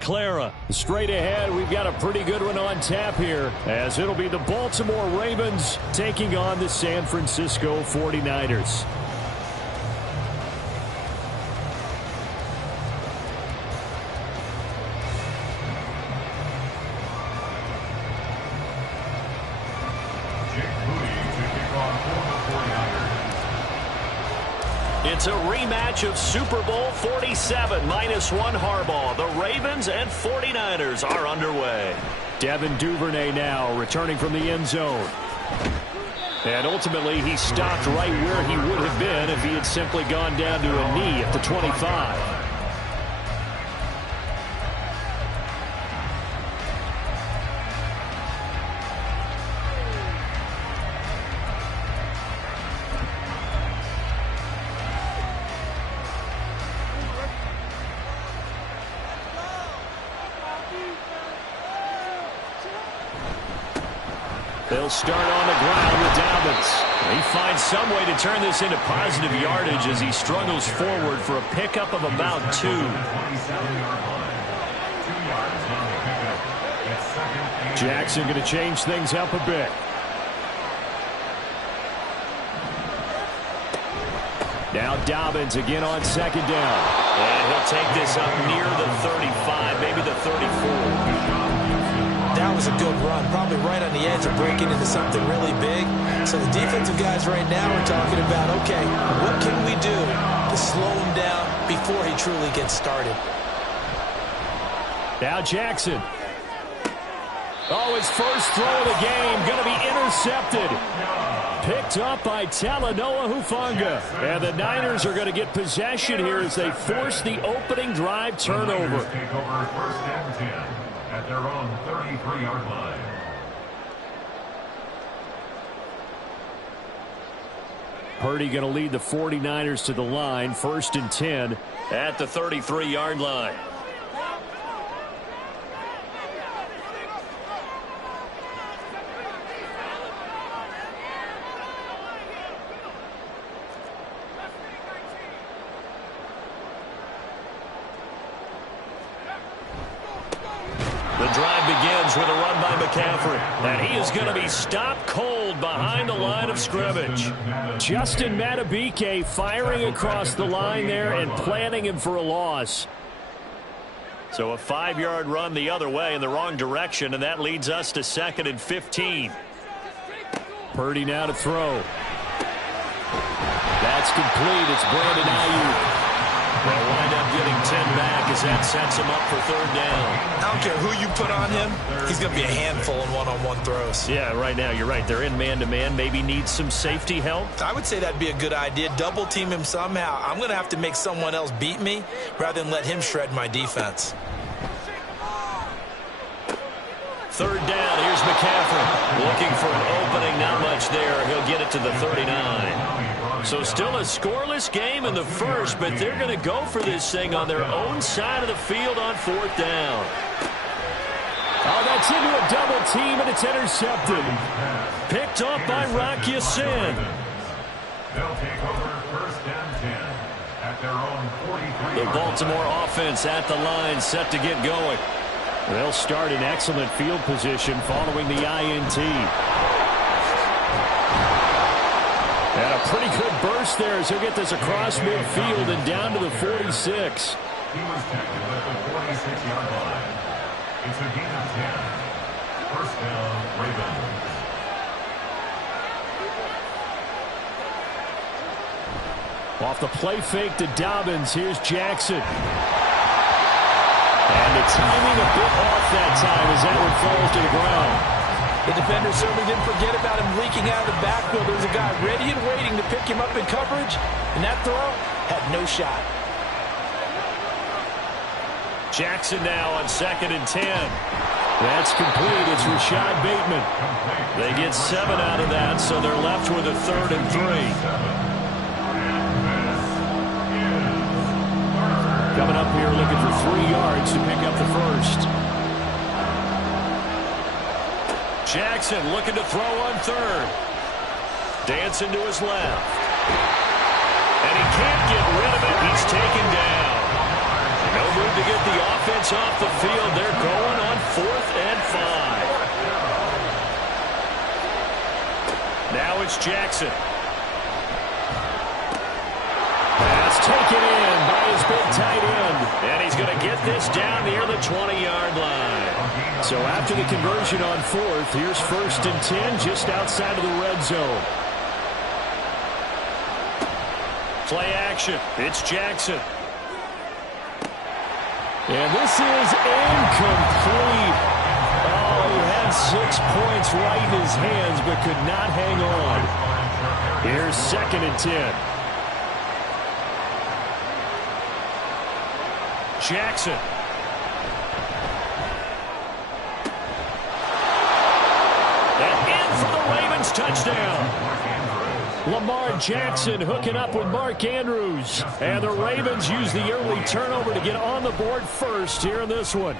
Clara. Straight ahead, we've got a pretty good one on tap here, as it'll be the Baltimore Ravens taking on the San Francisco 49ers. It's a rematch of Super Bowl 47, -1 Harbaugh. The Ravens and 49ers are underway. Devin Duvernay now returning from the end zone. And ultimately, he stopped right where he would have been if he had simply gone down to a knee at the 25. They'll start on the ground with Dobbins. He finds some way to turn this into positive yardage as he struggles forward for a pickup of about 2. Jackson going to change things up a bit. Now Dobbins again on second down. And he'll take this up near the 35, maybe the 34. That was a good run, probably right on the edge of breaking into something really big. So the defensive guys right now are talking about, okay, what can we do to slow him down before he truly gets started? Now Jackson. Oh, his first throw of the game going to be intercepted. Picked up by Talanoa Hufanga. And the Niners are going to get possession here as they force the opening drive turnover. Take over first and 10 at their own 33-yard line. Purdy going to lead the 49ers to the line, first and 10 at the 33-yard line. The drive begins with a run by McCaffrey. And he is going to be stopped cold behind the line of scrimmage. Justin Madubuike firing across the line there and planting him for a loss. So a 5-yard run the other way in the wrong direction, and that leads us to 2nd and 15. Purdy now to throw. That's complete. It's Brandon Ayuk. They'll wind up getting 10 back as that sets him up for 3rd down. I don't care who you put on him. He's going to be a handful in one-on-one throws. Yeah, right now, you're right. They're in man-to-man. Maybe needs some safety help. I would say that'd be a good idea. Double team him somehow. I'm going to have to make someone else beat me rather than let him shred my defense. 3rd down. Here's McCaffrey. Looking for an opening. Not much there. He'll get it to the 39. So still a scoreless game in the first, but they're going to go for this thing on their own side of the field on 4th down. Oh, that's into a double team, and it's intercepted. Picked off by Rock Ya-Sin. They'll take over first and 10 at their own 43. The Baltimore offense at the line, set to get going. They'll start in excellent field position following the INT. And a pretty good burst there as he'll get this across midfield and down to the 46. He was tackled at the 46-yard line. It's a gain of 10. First down, Ravens. Off the play fake to Dobbins, here's Jackson. And the timing a bit off that time as that one falls to the ground. The defender certainly didn't forget about him leaking out of the backfield. There's a guy ready and waiting to pick him up in coverage, and that throw had no shot. Jackson now on 2nd and 10. That's complete. It's Rashad Bateman. They get 7 out of that, so they're left with a 3rd and 3. Coming up here looking for 3 yards to pick up the first. Jackson looking to throw on 3rd. Dancing to his left. And he can't get rid of it. He's taken down. No move to get the offense off the field. They're going on 4th and 5. Now it's Jackson. Pass taken in by his big tight end. And he's going to get this down near the 20-yard line. So after the conversion on 4th, here's 1st and 10 just outside of the red zone. Play action. It's Jackson. And this is incomplete. Oh, he had 6 points right in his hands but could not hang on. Here's 2nd and 10. Jackson. And in for the Ravens touchdown. Lamar Jackson hooking up with Mark Andrews. And the Ravens use the early turnover to get on the board first here in this one.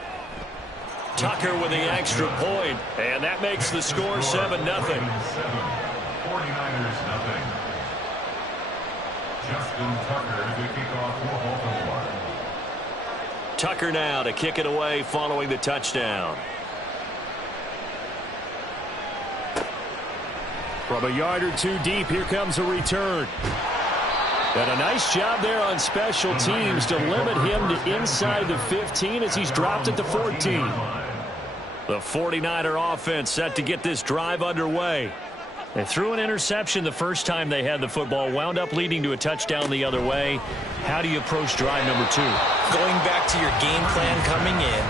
Tucker with the extra point. And that makes the score 7-0. 49ers nothing. Justin Tucker to kick off for Baltimore. Tucker now to kick it away following the touchdown. From a yard or two deep, here comes a return. And a nice job there on special teams to limit him to inside the 15 as he's dropped at the 14. The 49er offense set to get this drive underway. They threw an interception the first time they had the football, wound up leading to a touchdown the other way. How do you approach drive number 2? Going back to your game plan coming in,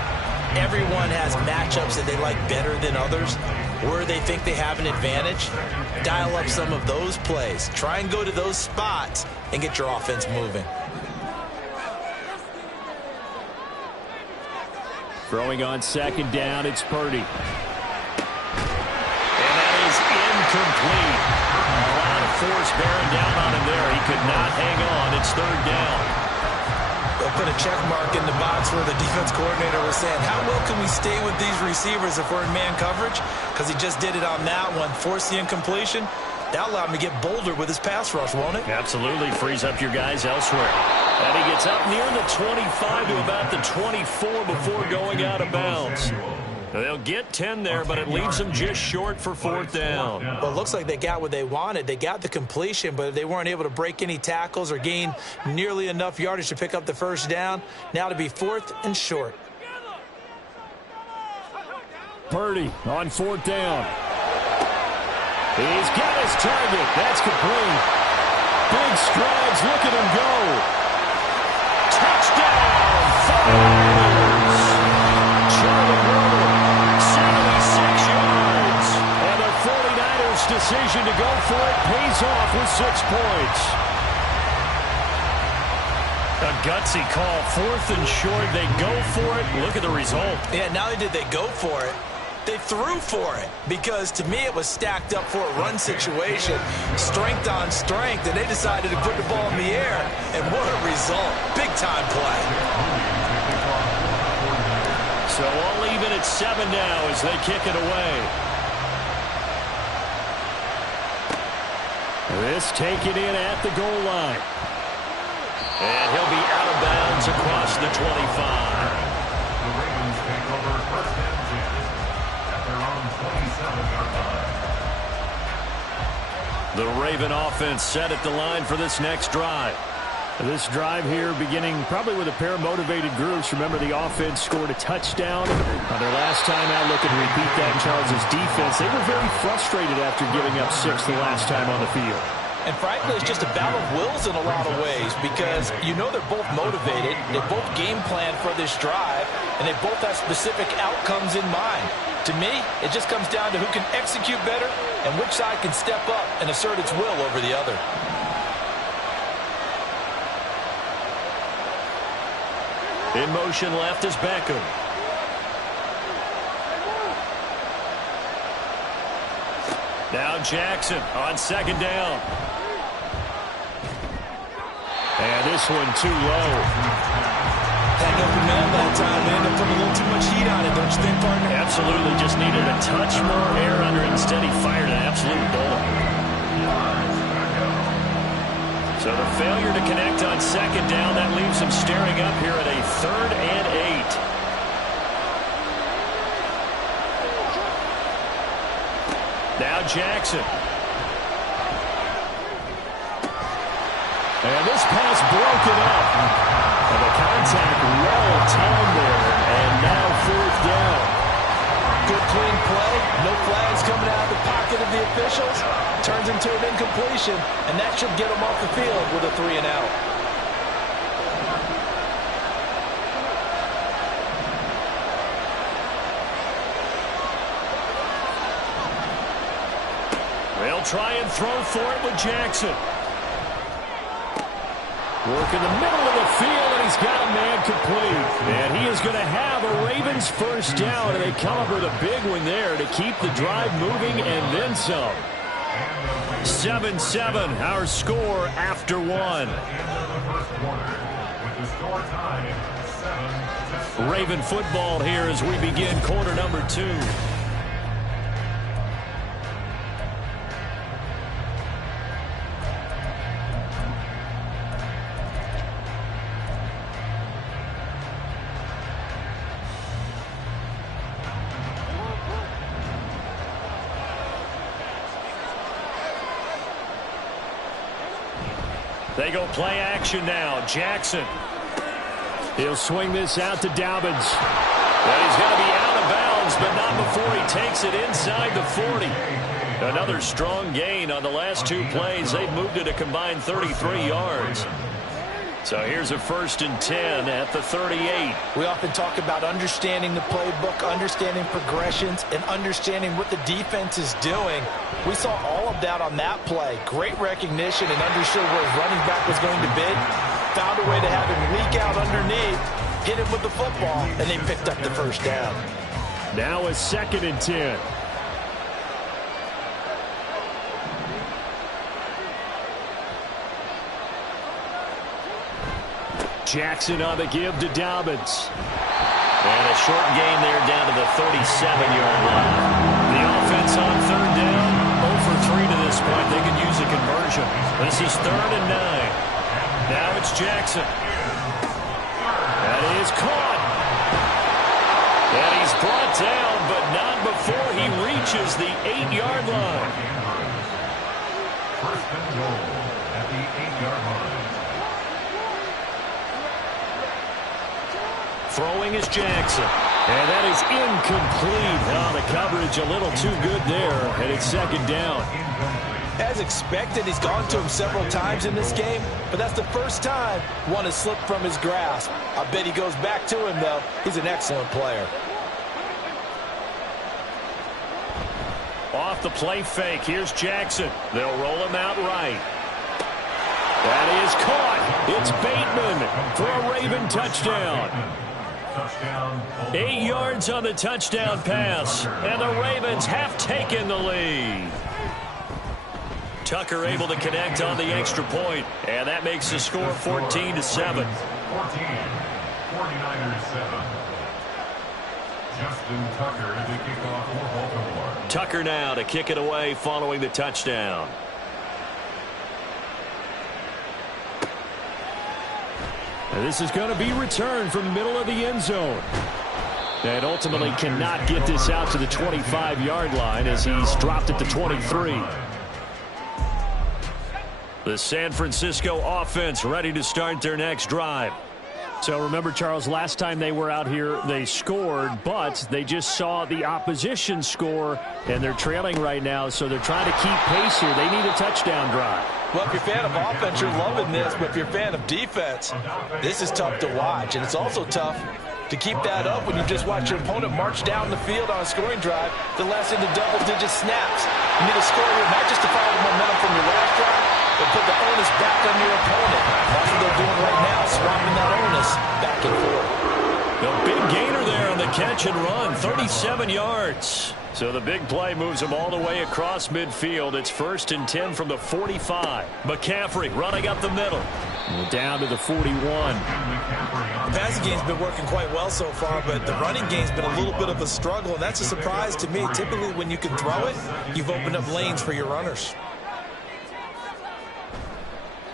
everyone has matchups that they like better than others, where they think they have an advantage. Dial up some of those plays. Try and go to those spots and get your offense moving. Throwing on 2nd down, it's Purdy. And that is incomplete. A lot of force bearing down on him there. He could not hang on. It's 3rd down. They'll put a check mark in the box where the defense coordinator was saying, how well can we stay with these receivers if we're in man coverage? Because he just did it on that one, forced the incompletion. That'll allow him to get bolder with his pass rush, won't it? Absolutely frees up your guys elsewhere. And he gets up near the 25 to about the 24 before going out of bounds. They'll get 10 there, but it leaves them just short for 4th down. Well, it looks like they got what they wanted. They got the completion, but they weren't able to break any tackles or gain nearly enough yardage to pick up the 1st down. Now to be 4th and short. Purdy on 4th down. He's got his target. That's complete. Big strides. Look at him go. Touchdown. 49ers. Charlie Brewer, 76 yards. And the 49ers' decision to go for it pays off with 6 points. A gutsy call. 4th and short. They go for it. Look at the result. Yeah, not only did they go for it, they threw for it, because to me it was stacked up for a run situation, strength on strength, and they decided to put the ball in the air, and what a result. Big-time play. So all even at 7 now as they kick it away. This taken in at the goal line. And he'll be out of bounds across the 25. The Ravens take over 1st and 10 at their own 27-yard line. The Raven offense set at the line for this next drive. This drive here beginning probably with a pair of motivated groups. Remember, the offense scored a touchdown on their last time out. Looking to repeat that in Charles' defense. They were very frustrated after giving up 6 the last time on the field. And frankly, it's just a battle of wills in a lot of ways, because you know they're both motivated, they both game plan for this drive, and they both have specific outcomes in mind. To me, it just comes down to who can execute better and which side can step up and assert its will over the other. In motion left is Beckham. Now Jackson on 2nd down. And this one too low. Hang up the man that time. They end up putting a little too much heat on it, don't you think, partner? Absolutely, just needed a touch more air under it. Instead, he fired an absolute bullet. So So the failure to connect on second down, that leaves them staring up here at a 3rd and 8. Now Jackson. And this pass broken up. And the contact well timed there. And now 4th down. Good clean play. No flags coming out of the pocket of the officials. Turns into an incompletion. And that should get them off the field with a 3 and out. They'll try and throw for it with Jackson. Work in the middle of the field, and he's got a man complete. And he is going to have a Ravens first down, and they come up with a big one there to keep the drive moving and then some. 7-7, our score after 1. Raven football here as we begin quarter number 2. They go play action now. Jackson. He'll swing this out to Dobbins. Well, he's going to be out of bounds, but not before he takes it inside the 40. Another strong gain on the last 2 plays. They've moved it a combined 33 yards. So here's a 1st and 10 at the 38. We often talk about understanding the playbook, understanding progressions, and understanding what the defense is doing. We saw all of that on that play. Great recognition and understood where his running back was going to be. Found a way to have him leak out underneath, hit him with the football, and they picked up the first down. Now a 2nd and 10. Jackson on the give to Dobbins. And a short gain there down to the 37-yard line. The offense on 3rd down, 0 for 3 to this point. They could use a conversion. This is 3rd and 9. Now it's Jackson. That is caught. And he's brought down, but not before he reaches the 8-yard line. 1st and goal at the 8-yard line. Throwing is Jackson. And that is incomplete. Oh, the coverage a little too good there. And it's 2nd down. As expected, he's gone to him several times in this game, but that's the first time one has slipped from his grasp. I bet he goes back to him, though. He's an excellent player. Off the play fake. Here's Jackson. They'll roll him out right. That is caught. It's Bateman for a Raven touchdown. 8 yards on the touchdown pass, and the Ravens have taken the lead. Tucker able to connect on the extra point, and that makes the score 14-7. 49ers 7. Justin Tucker to kick off for Baltimore. Tucker now to kick it away following the touchdown. And this is going to be returned from the middle of the end zone. And ultimately cannot get this out to the 25-yard line as he's dropped it to 23. The San Francisco offense ready to start their next drive. So remember, Charles, last time they were out here, they scored, but they just saw the opposition score, and they're trailing right now, so they're trying to keep pace here. They need a touchdown drive. Well, if you're a fan of offense, you're loving this, but if you're a fan of defense, this is tough to watch, and it's also tough to keep that up when you just watch your opponent march down the field on a scoring drive the last into double-digit snaps. You need a score here, not just to follow the momentum from your last drive, but put the onus back on your opponent. That's what they're doing right now, swapping that onus back and forth. The big gainer there on the catch and run, 37 yards. So the big play moves them all the way across midfield. It's 1st and 10 from the 45. McCaffrey running up the middle. Down to the 41. The passing game's been working quite well so far, but the running game's been a little bit of a struggle, and that's a surprise to me. Typically, when you can throw it, you've opened up lanes for your runners.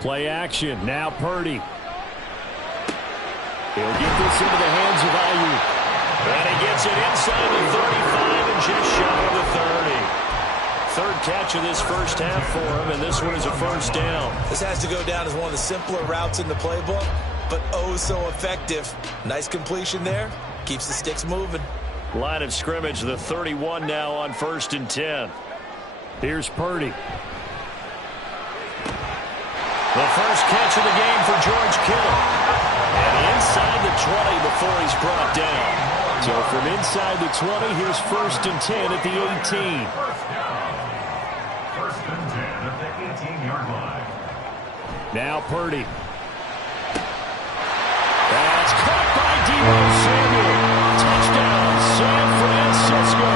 Play action. Now Purdy. He'll get this into the hands of Ayuk. And he gets it inside the 35 and just shy of the 30. Third catch of this first half for him, and this one is a first down. This has to go down as one of the simpler routes in the playbook, but oh so effective. Nice completion there. Keeps the sticks moving. Line of scrimmage, the 31 now on 1st and 10. Here's Purdy. The first catch of the game for George Kittle. And inside the 20 before he's brought down. So from inside the 20, here's 1st and 10 at the 18. First and 10 at the 18-yard line. Now Purdy. That's caught by Deebo Samuel. Touchdown, San Francisco.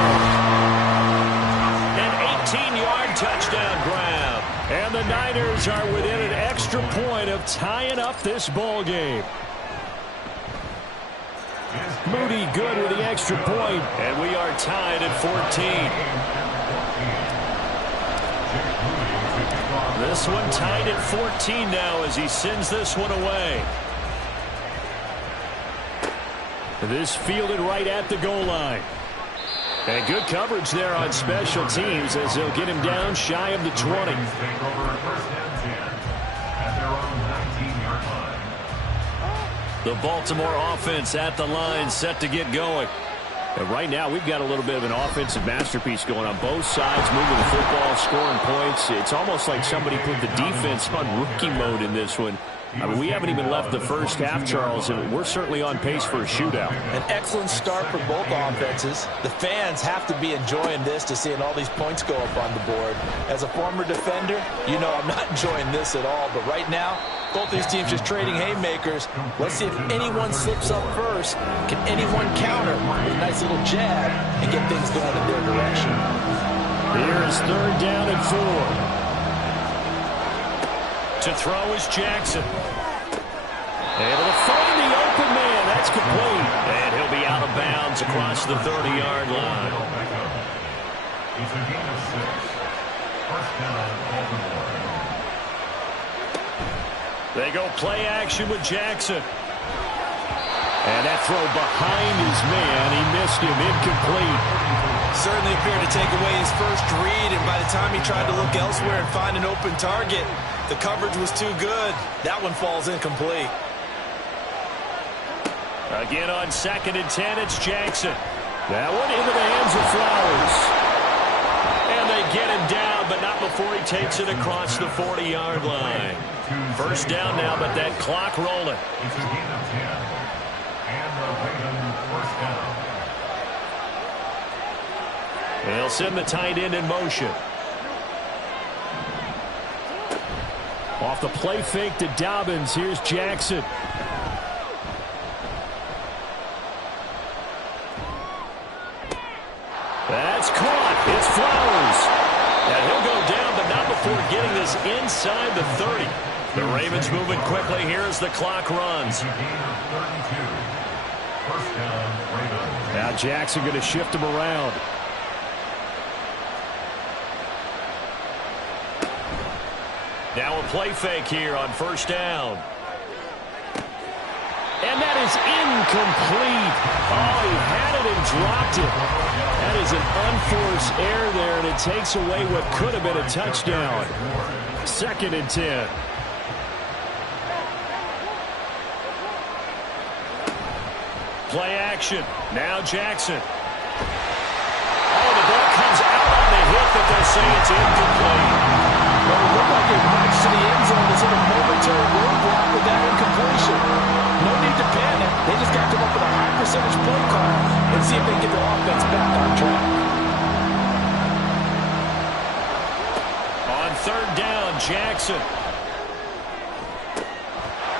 An 18-yard touchdown grab. And the Niners are within an extra point of tying up this ball game. Moody good with the extra point. And we are tied at 14. This one tied at 14 now as he sends this one away. This fielded right at the goal line. And good coverage there on special teams as they'll get him down shy of the 20. The Baltimore offense at the line, set to get going. And right now, we've got a little bit of an offensive masterpiece going on both sides, moving the football, scoring points. It's almost like somebody put the defense on rookie mode in this one. I mean, we haven't even left the first half, Charles, and we're certainly on pace for a shootout. An excellent start for both offenses. The fans have to be enjoying this to seeing all these points go up on the board. As a former defender, you know I'm not enjoying this at all. But right now, both these teams just trading haymakers. Let's see if anyone slips up first. Can anyone counter with a nice little jab and get things going in their direction? Here's 3rd down and 4. To throw is Jackson. Able to find the open man. That's complete. And he'll be out of bounds across the 30-yard line. It's a gain of 6. First down, Baltimore. They go play action with Jackson. And that throw behind his man. He missed him. Incomplete. Certainly appeared to take away his first read, and by the time he tried to look elsewhere and find an open target, the coverage was too good. That one falls incomplete. Again on 2nd and 10, it's Jackson. That one into the hands of Flowers. And they get him down, but not before he takes it across the 40-yard line. First down now, but that clock rolling. It's a gain of 10. And the Ravens first down. They'll send the tight end in motion. Off the play fake to Dobbins. Here's Jackson. That's caught. It's Flowers. And he'll go down, but not before getting this inside the 30. The Ravens moving quickly here as the clock runs. Now Jackson going to shift him around. Now a play fake here on first down. And that is incomplete. Oh, he had it and dropped it. That is an unforced error there, and it takes away what could have been a touchdown. 2nd and 10. Play action. Now Jackson. Oh, the ball comes out on the hit, but they'll say it's incomplete. Well, it looked like it marched to the end zone. Is it a momentary roadblock with that incompletion? No need to panic. They just got to come up with a high percentage play call and see if they can get their offense back on track. On 3rd down, Jackson.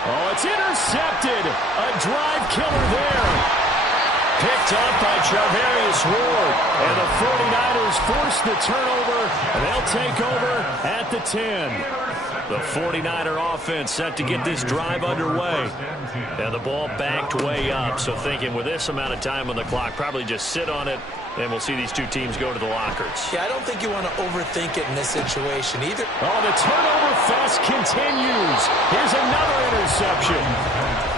Oh, it's intercepted. A drive killer there. Picked up by Charvarius Ward. And the 49ers force the turnover, and they'll take over at the 10. The 49er offense set to get this drive underway. And the ball backed way up, so thinking with this amount of time on the clock, probably just sit on it And we'll see these two teams go to the lockers. Yeah, I don't think you want to overthink it in this situation either. Oh, the turnover fest continues. Here's another interception.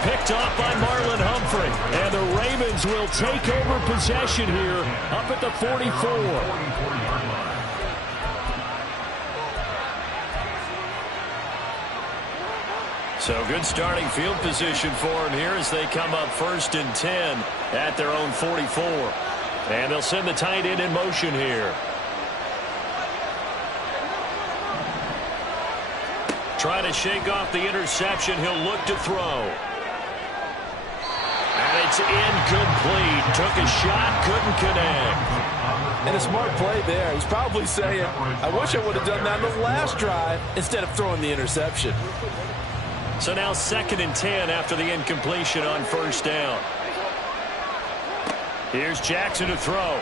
Picked off by Marlon Humphrey. And the Ravens will take over possession here up at the 44. So good starting field position for them here as they come up 1st and 10 at their own 44. And they'll send the tight end in motion here. Trying to shake off the interception. He'll look to throw. And it's incomplete. Took a shot, couldn't connect. And a smart play there. He's probably saying, I wish I would have done that on the last drive instead of throwing the interception. So now 2nd and 10 after the incompletion on 1st down. Here's Jackson to throw.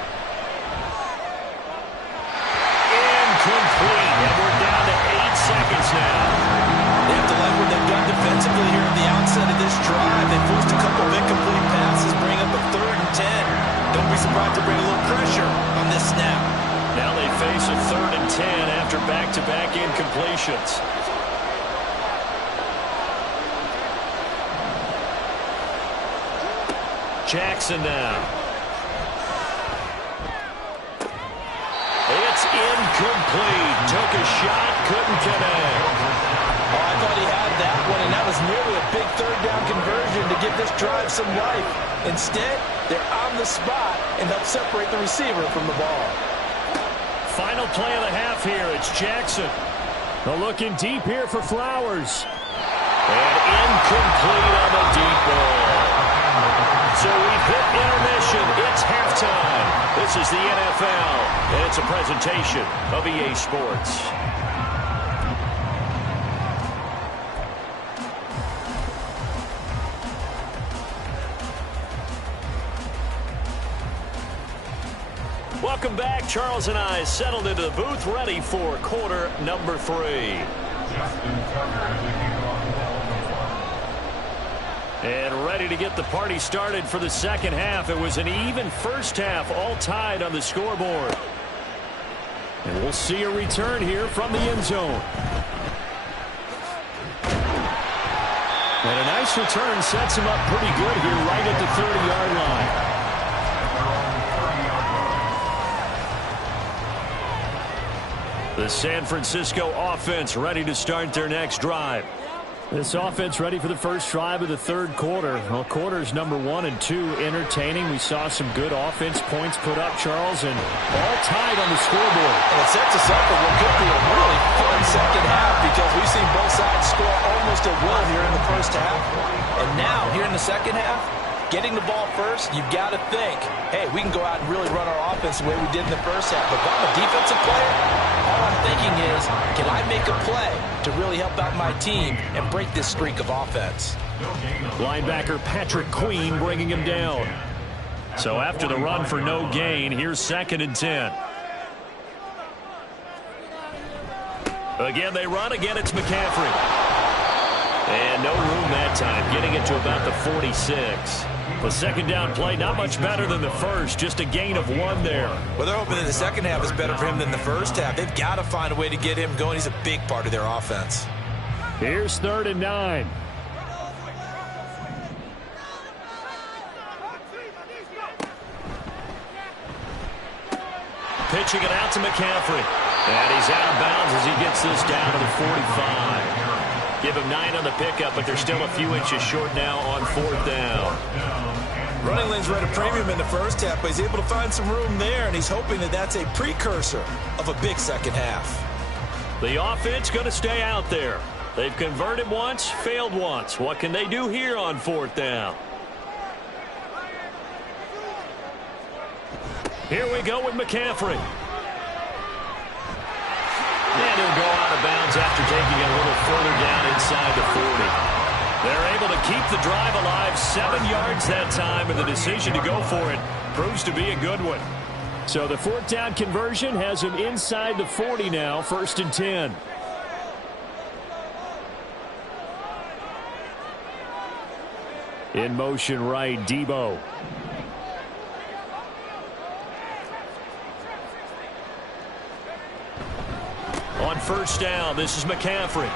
Incomplete. And we're down to 8 seconds now. They have to like what they've done defensively here at the outset of this drive. They forced a couple of incomplete passes, bring up a 3rd and 10. Don't be surprised to bring a little pressure on this snap. Now they face a 3rd and 10 after back-to-back incompletions. Jackson now. It's incomplete. Took a shot, couldn't connect. Oh, I thought he had that one, and that was nearly a big 3rd down conversion to give this drive some life. Instead, they're on the spot and help separate the receiver from the ball. Final play of the half here. It's Jackson. Looking deep here for Flowers. And incomplete on the deep ball. So we've hit intermission. It's halftime. This is the NFL, and it's a presentation of EA Sports. Welcome back. Charles and I settled into the booth, ready for quarter number 3. Justin Tucker as the kickoff ball. And ready to get the party started for the second half. It was an even first half, all tied on the scoreboard. And we'll see a return here from the end zone. And a nice return sets him up pretty good here right at the 30-yard line. The San Francisco offense ready to start their next drive. This offense ready for the first drive of the 3rd quarter. Well, quarters number 1 and 2 entertaining. We saw some good offense points put up, Charles, and all tied on the scoreboard. And it sets us up for what could be a really fun second half because we've seen both sides score almost at will here in the first half. And now, here in the second half, getting the ball first, you've got to think, hey, we can go out and really run our offense the way we did in the first half. But if I'm a defensive player, all I'm thinking is, can I make a play to really help out my team and break this streak of offense? Linebacker Patrick Queen bringing him down. So after the run for no gain, here's 2nd and 10. Again, they run. Again, it's McCaffrey. And no room that time, getting it to about the 46. The second down play, not much better than the first, just a gain of 1 there. Well, they're hoping that the second half is better for him than the first half. They've got to find a way to get him going. He's a big part of their offense. Here's 3rd and 9. Pitching it out to McCaffrey. And he's out of bounds as he gets this down to the 45. Give him 9 on the pickup, but they're still a few inches short now on 4th down. Running lanes were at a premium in the first half, but he's able to find some room there, and he's hoping that that's a precursor of a big second half. The offense going to stay out there. They've converted once, failed once. What can they do here on 4th down? Here we go with McCaffrey. And he'll go out of bounds after taking it a little further down inside the 40. They're able to keep the drive alive, 7 yards that time, and the decision to go for it proves to be a good one. So the 4th down conversion has him inside the 40 now, 1st and 10. In motion right, Debo. first down. This is McCaffrey.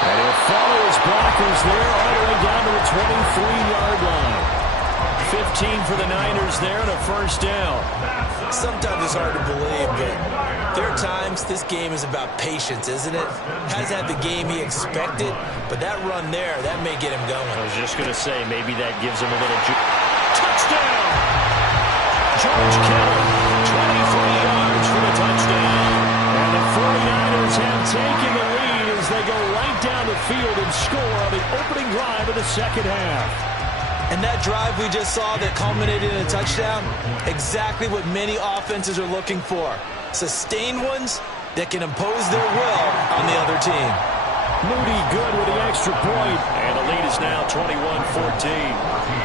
And he'll follow his blockers there all the way down to the 23-yard line. 15 for the Niners there and a first down. Sometimes it's hard to believe, but there are times this game is about patience, isn't it? Hasn't had the game he expected, but that run there, that may get him going. I was just going to say, maybe that gives him a little touchdown! George Kittle, 23 yards for the touchdown. And the 49ers have taken the lead as they go right down the field and score on the opening drive of the second half. And that drive we just saw that culminated in a touchdown, exactly what many offenses are looking for. Sustained ones that can impose their will on the other team. Moody good with the extra point. And the lead is now 21-14.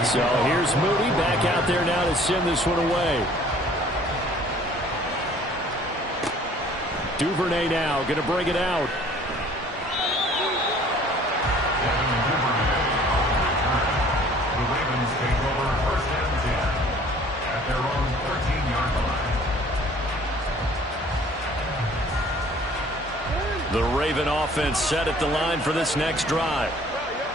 So here's Moody back out there now to send this one away. Duvernay now going to bring it out. The Raven offense set at the line for this next drive.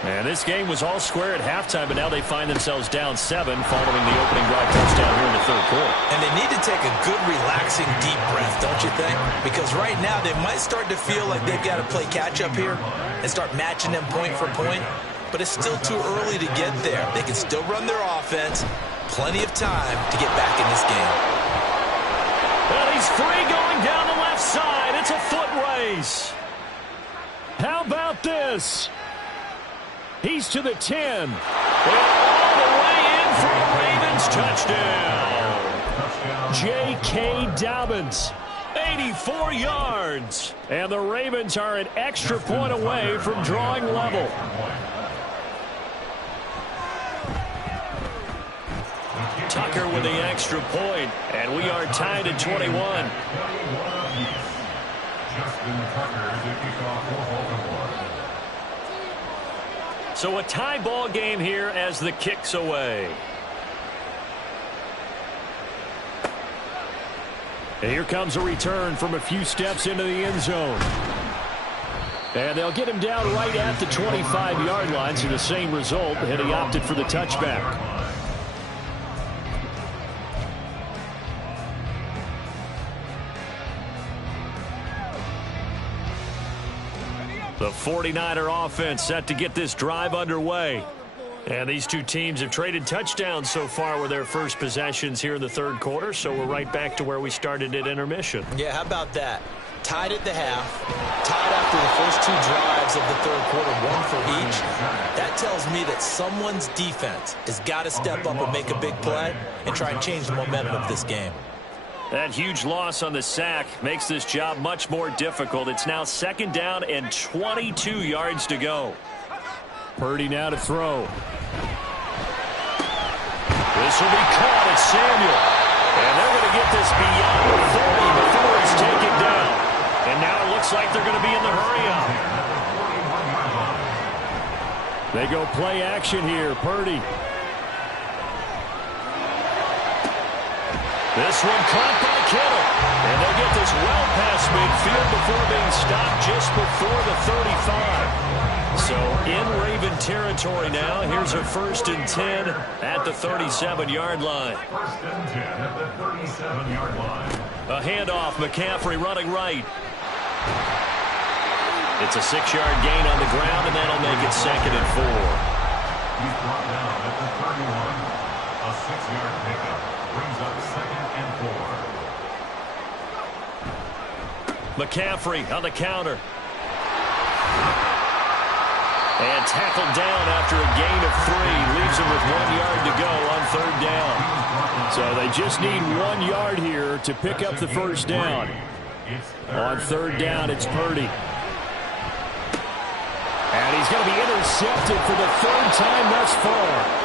And this game was all square at halftime, but now they find themselves down 7 following the opening drive touchdown here in the third quarter. And they need to take a good, relaxing, deep breath, don't you think? Because right now they might start to feel like they've got to play catch-up here and start matching them point for point. But it's still too early to get there. They can still run their offense. Plenty of time to get back in this game. Well, he's free going down the left side. It's a foot race. How about this? He's to the 10. And all the way in for a Ravens touchdown. J.K. Dobbins. 84 yards. And the Ravens are an extra point away from drawing level. Tucker with the extra point, and we are tied at 21. So a tie ball game here as the kick's away. And here comes a return from a few steps into the end zone. And they'll get him down right at the 25-yard line, so the same result, and he opted for the touchback. The 49er offense set to get this drive underway. And these two teams have traded touchdowns so far with their first possessions here in the third quarter, so we're right back to where we started at intermission. Yeah, how about that? Tied at the half, tied after the first 2 drives of the third quarter, 1 for each. That tells me that someone's defense has got to step up and make a big play and try and change the momentum of this game. That huge loss on the sack makes this job much more difficult. It's now second down and 22 yards to go. Purdy now to throw. This will be caught at Samuel. And they're going to get this beyond the 30 before he's taken down. And now it looks like they're going to be in the hurry-up. They go play action here. Purdy. This one caught by Kittle. And they'll get this well past midfield before being stopped just before the 35. So in Raven territory now. Here's a 1st and 10 at the 37-yard line. 1st and 10 at the 37-yard line. A handoff. McCaffrey running right. It's a 6-yard gain on the ground, and that'll make it 2nd and 4. He's brought down at the 31. A 6-yard pickup brings up 2nd and 4. McCaffrey on the counter. And tackled down after a gain of 3. Leaves him with 1 yard to go on 3rd down. So they just need 1 yard here to pick up the first down. On 3rd down, it's Purdy. And he's going to be intercepted for the 3rd time thus far.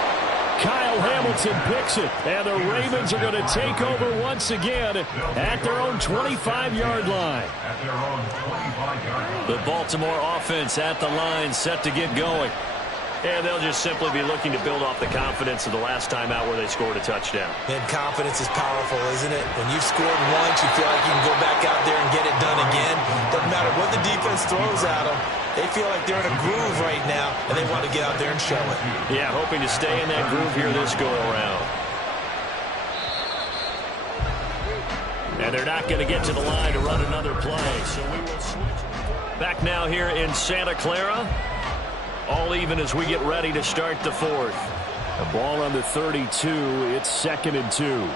Kyle Hamilton picks it, and the Ravens are going to take over once again at their own 25-yard line. At their own 25-yard line. The Baltimore offense at the line, set to get going. And they'll just simply be looking to build off the confidence of the last time out where they scored a touchdown. And confidence is powerful, isn't it? When you've scored once, you feel like you can go back out there and get it done again. Doesn't matter what the defense throws at them. They feel like they're in a groove right now, and they want to get out there and show it. Yeah, hoping to stay in that groove here this go-around. And they're not going to get to the line to run another play, so we will switch. Back now here in Santa Clara. All even as we get ready to start the fourth. The ball on the 32. It's 2nd and 2.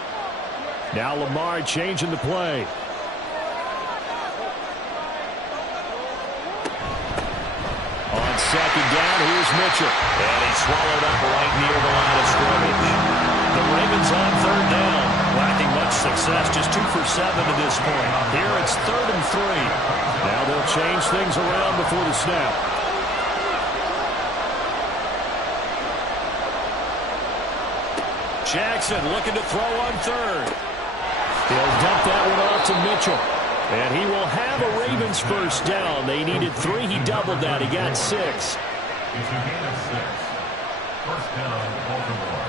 Now Lamar changing the play. On 2nd down, here's Mitchell. And he's swallowed up right near the line of scrimmage. The Ravens on 3rd down. Lacking much success, just 2 for 7 to this point. Here it's 3rd and 3. Now they'll change things around before the snap. Jackson looking to throw on 3rd. He'll dump that one off to Mitchell. And he will have a Ravens first down. They needed 3. He doubled that. He got 6. It's a gain of 6. First down, Baltimore.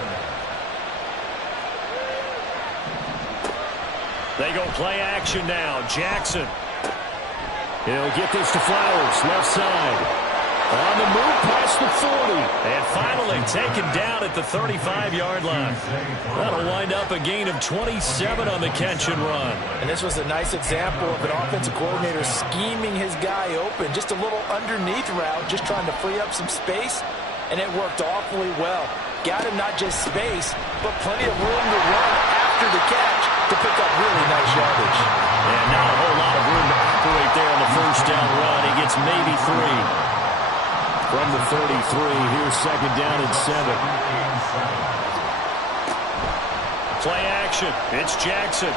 They go play action now. Jackson. He'll get this to Flowers, left side. On the move past the 40. And finally taken down at the 35-yard line. That'll wind up a gain of 27 on the catch and run. And this was a nice example of an offensive coordinator scheming his guy open. Just a little underneath route, just trying to free up some space. And it worked awfully well. Got him not just space, but plenty of room to run after the catch to pick up really nice yardage. And not a whole lot of room to operate there on the first down run. He gets maybe 3. From the 33, here's 2nd down and 7. Play action. It's Jackson.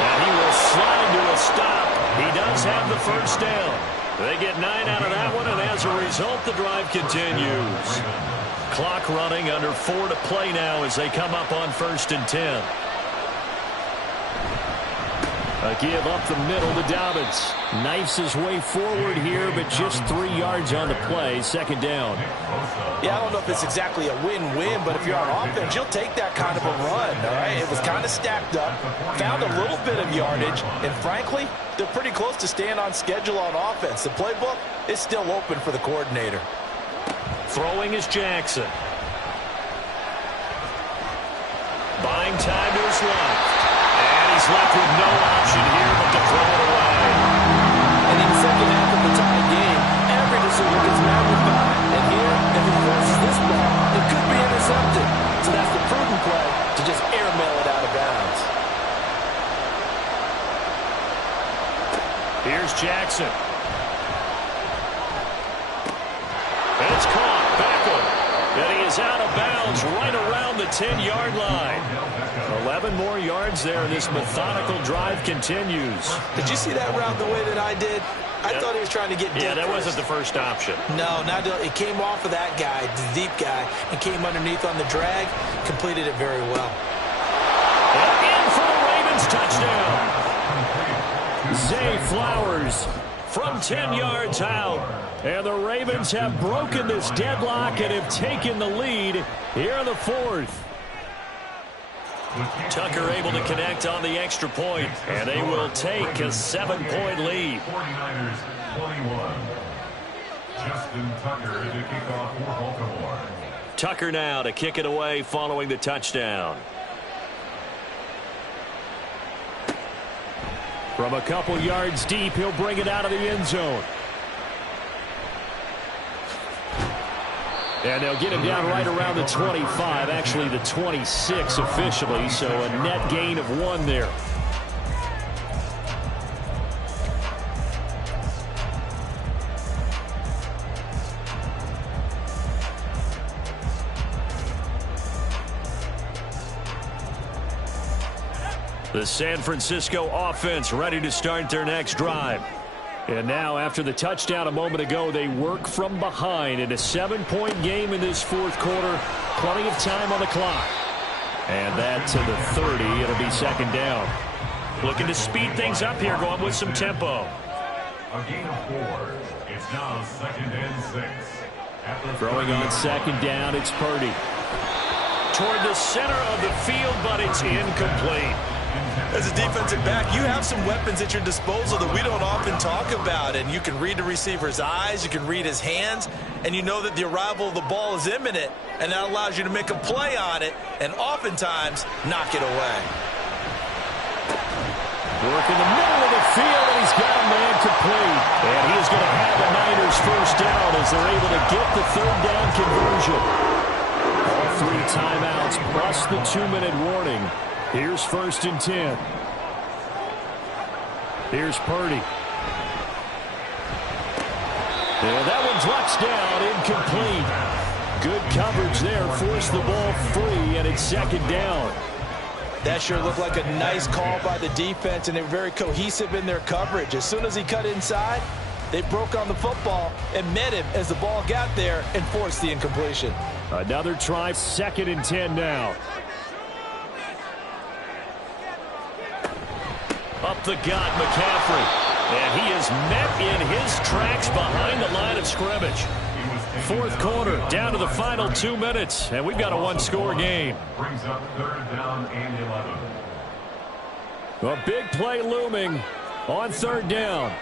And he will slide to a stop. He does have the first down. They get 9 out of that one, and as a result, the drive continues. Clock running, under 4 to play now as they come up on 1st and 10. A give up the middle to Dobbins. Knifes his way forward here, but just 3 yards on the play. 2nd down. Yeah, I don't know if it's exactly a win-win, but if you're on offense, you'll take that kind of a run, all right? It was kind of stacked up, found a little bit of yardage, and frankly, they're pretty close to staying on schedule on offense. The playbook is still open for the coordinator. Throwing is Jackson. Buying time to his left. And he's left with no option here but to throw it away. And in the second half of the tie game, every decision gets magnified. And here, if he forces this ball, it could be intercepted. So that's the prudent play to just airmail it out of bounds. Here's Jackson. And it's caught. Beckham. And he is out of bounds right around the 10-yard line. 11 more yards there, and this methodical drive continues. Did you see that route the way that I did? I thought he was trying to get deep. Yeah, that wasn't the first option. No, it came off of that guy, the deep guy, and came underneath on the drag, completed it very well. And in for the Ravens touchdown. Zay Flowers from 10 yards out. And the Ravens have broken this deadlock and have taken the lead here in the 4th. Tucker able to connect on the extra point, and they will take a 7-point lead. 49ers 21. Justin Tucker to kick off for Baltimore. Tucker now to kick it away following the touchdown. From a couple yards deep, he'll bring it out of the end zone. And they'll get him down right around the 25, actually the 26 officially, so a net gain of 1 there. The San Francisco offense ready to start their next drive. And now, after the touchdown a moment ago, they work from behind in a 7-point game in this 4th quarter. Plenty of time on the clock. And that to the 30. It'll be 2nd down. Looking to speed things up here, going with some tempo. A gain of 4. It's now 2nd and 6. Throwing on 2nd down, it's Purdy. Toward the center of the field, but it's incomplete. As a defensive back, you have some weapons at your disposal that we don't often talk about, and you can read the receiver's eyes, you can read his hands, and you know that the arrival of the ball is imminent, and that allows you to make a play on it and oftentimes knock it away. Work in the middle of the field, and he's got a man complete. And he is going to have the Niners first down as they're able to get the 3rd down conversion. All 3 timeouts plus the 2-minute warning. Here's 1st and 10. Here's Purdy. And that one drops down, incomplete. Good coverage there, forced the ball free, and it's 2nd down. That sure looked like a nice call by the defense, and they were very cohesive in their coverage. As soon as he cut inside, they broke on the football and met him as the ball got there and forced the incompletion. Another try, 2nd and 10 now. Up the gut, McCaffrey. And he is met in his tracks behind the line of scrimmage. 4th quarter, down to the final 2 minutes, and we've got a 1-score game. Brings up 3rd down and 11. A big play looming on 3rd down.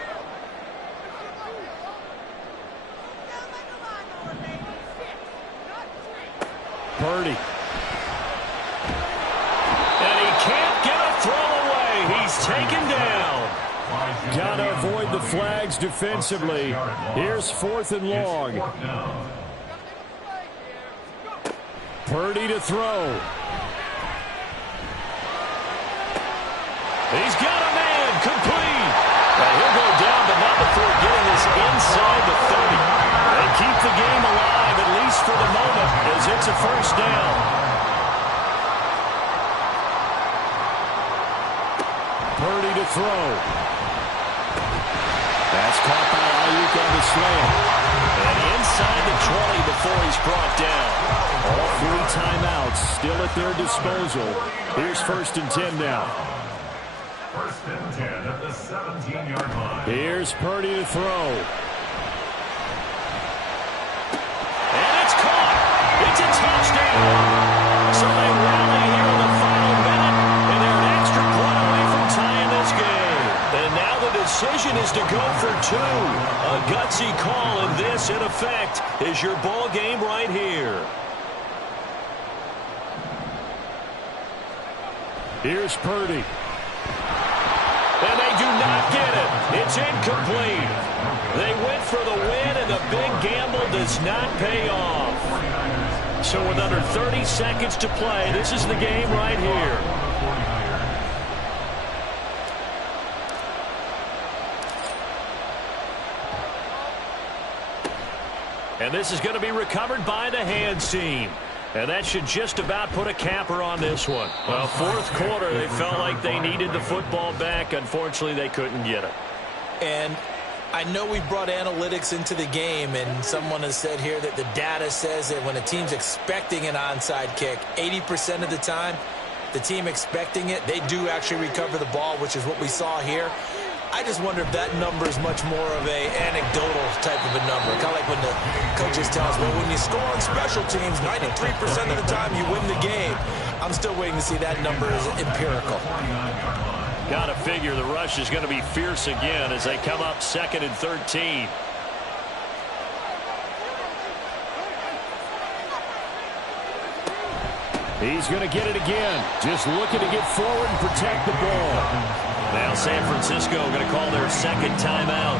Purdy. And he can't get a throw away. He's taken down. Got to avoid the flags defensively. Here's 4th and long. Purdy to throw. He's got a man complete. And he'll go down, but not before getting this inside the 30. They keep the game alive, at least for the moment, as it's a 1st down. Purdy to throw. That's caught by Ayuk on the slant. And inside the 20 before he's brought down. All 3 timeouts still at their disposal. Here's 1st and 10 now. 1st and 10 at the 17-yard line. Here's Purdy to throw. And it's caught. It's a touchdown. So they rally here in the final minute, and they're an extra point away from tying this game. And now the decision is to go for 2. A gutsy call, and this, in effect, is your ball game right here. Here's Purdy. And they do not get it. It's incomplete. They went for the win, and the big gamble does not pay off. So with under 30 seconds to play, this is the game right here. And this is going to be recovered by the hands team. And that should just about put a capper on this one. Well, 4th quarter, they felt like they needed the football back. Unfortunately, they couldn't get it. And I know we brought analytics into the game, and someone has said here that the data says that when a team's expecting an onside kick, 80% of the time, the team expecting it, they do actually recover the ball, which is what we saw here. I just wonder if that number is much more of a anecdotal type of a number. Kind of like when the coaches tell us, well, when you score on special teams, 93% of the time you win the game. I'm still waiting to see that number is empirical. Got to figure the rush is going to be fierce again as they come up 2nd and 13. He's going to get it again. Just looking to get forward and protect the ball. Now San Francisco going to call their 2nd timeout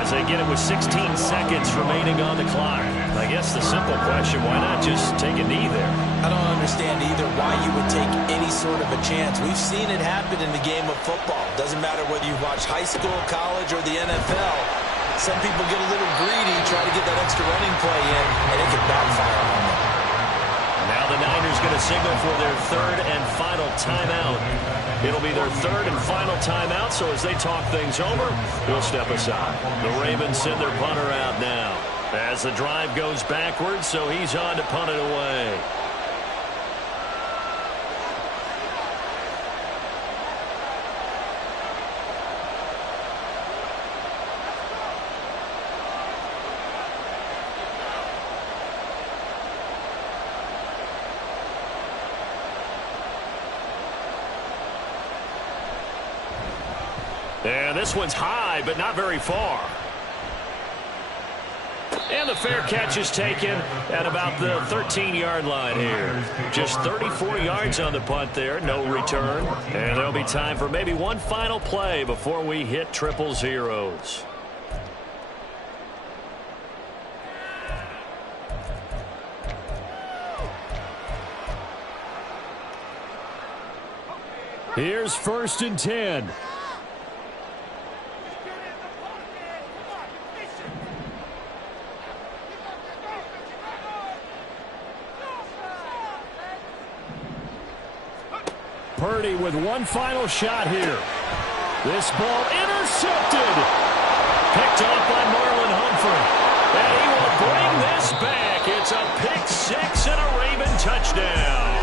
as they get it with 16 seconds remaining on the clock. I guess the simple question, why not just take a knee there? I don't understand either why you would take any sort of a chance. We've seen it happen in the game of football. Doesn't matter whether you watch high school, college, or the NFL. Some people get a little greedy, try to get that extra running play in, and it can backfire on them. Now the Niners going to signal for their 3rd and final timeout. It'll be their 3rd and final timeout, so as they talk things over, we'll step aside. The Ravens send their punter out now as the drive goes backwards, so he's on to punt it away. this one's high, but not very far. And the fair catch is taken at about the 13-yard line here. Just 34 yards on the punt there, no return. And there'll be time for maybe one final play before we hit triple zeros. Here's 1st and 10. Purdy with one final shot here. This ball intercepted. Picked off by Marlon Humphrey. And he will bring this back. It's a pick six and a Raven touchdown.